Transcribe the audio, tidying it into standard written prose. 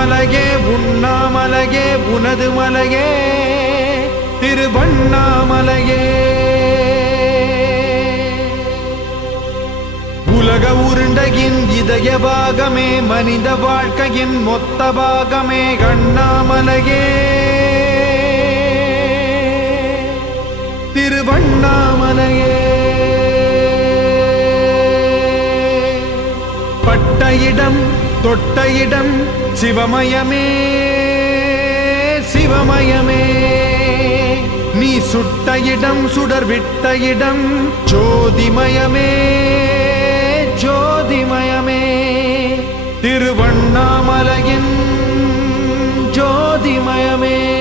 உண்ணாமலையே உண்ணாமலையே உனது மலையே திருவண்ணாமலையே. உலக உருண்டையின் இதய பாகமே மனித வாழ்க்கையின் மொத்த பாகமே அண்ணாமலையே திருவண்ணாமலையே. பட்ட இடம் தொட்ட இடம் சிவமயமே சிவமயமே. நீ சுட்ட இடம் சுடர் விட்ட இடம் ஜோதிமயமே ஜோதிமயமே. திருவண்ணாமலையின் ஜோதிமயமே.